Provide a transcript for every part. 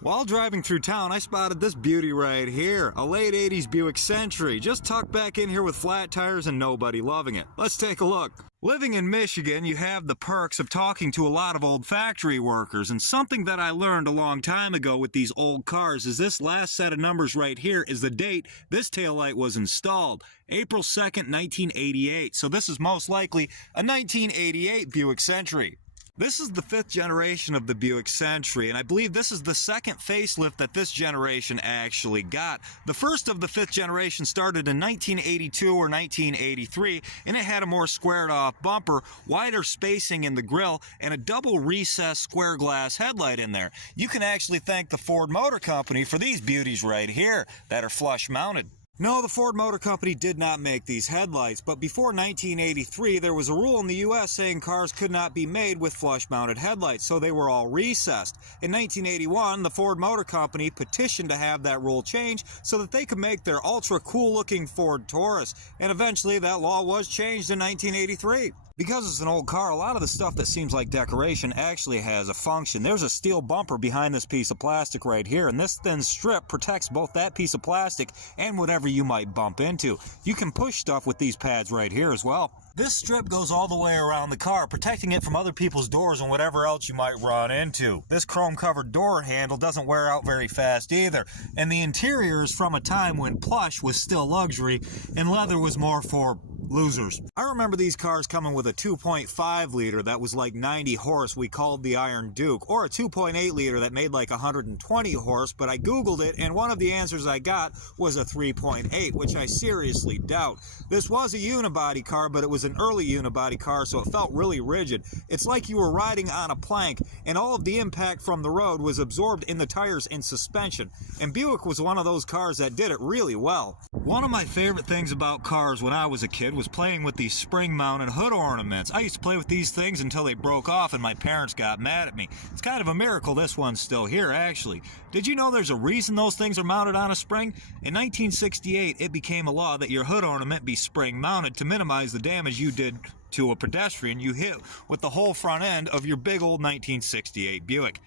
While driving through town, I spotted this beauty right here, a late 80s Buick Century, just tucked back in here with flat tires and nobody loving it. Let's take a look. Living in Michigan, you have the perks of talking to a lot of old factory workers, and something that I learned a long time ago with these old cars is this last set of numbers right here is the date this taillight was installed, April 2nd, 1988, so this is most likely a 1988 Buick Century. This is the 5th generation of the Buick Century, and I believe this is the second facelift that this generation actually got. The first of the 5th generation started in 1982 or 1983, and it had a more squared-off bumper, wider spacing in the grille, and a double recessed square glass headlight in there. You can actually thank the Ford Motor Company for these beauties right here that are flush-mounted. No, the Ford Motor Company did not make these headlights, but before 1983, there was a rule in the U.S. saying cars could not be made with flush-mounted headlights, so they were all recessed. In 1981, the Ford Motor Company petitioned to have that rule changed so that they could make their ultra-cool-looking Ford Taurus, and eventually that law was changed in 1983. Because it's an old car, a lot of the stuff that seems like decoration actually has a function. There's a steel bumper behind this piece of plastic right here, and this thin strip protects both that piece of plastic and whatever you might bump into. You can push stuff with these pads right here as well. This strip goes all the way around the car, protecting it from other people's doors and whatever else you might run into. This chrome-covered door handle doesn't wear out very fast either, and the interior is from a time when plush was still luxury and leather was more for losers. I remember these cars coming with a 2.5 liter that was like 90 horse we called the Iron Duke, or a 2.8 liter that made like 120 horse, but I googled it and one of the answers I got was a 3.8, which I seriously doubt. This was a unibody car, but it was an early unibody car, so it felt really rigid. It's like you were riding on a plank, and all of the impact from the road was absorbed in the tires and suspension. And Buick was one of those cars that did it really well. One of my favorite things about cars when I was a kid was playing with these spring-mounted hood ornaments. I used to play with these things until they broke off and my parents got mad at me. It's kind of a miracle this one's still here, actually. Did you know there's a reason those things are mounted on a spring? In 1968, it became a law that your hood ornament be spring-mounted to minimize the damage you did to a pedestrian you hit with the whole front end of your big old 1968 Buick.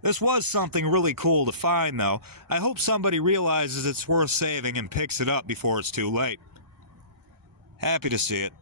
This was something really cool to find, though. I hope somebody realizes it's worth saving and picks it up before it's too late. Happy to see it.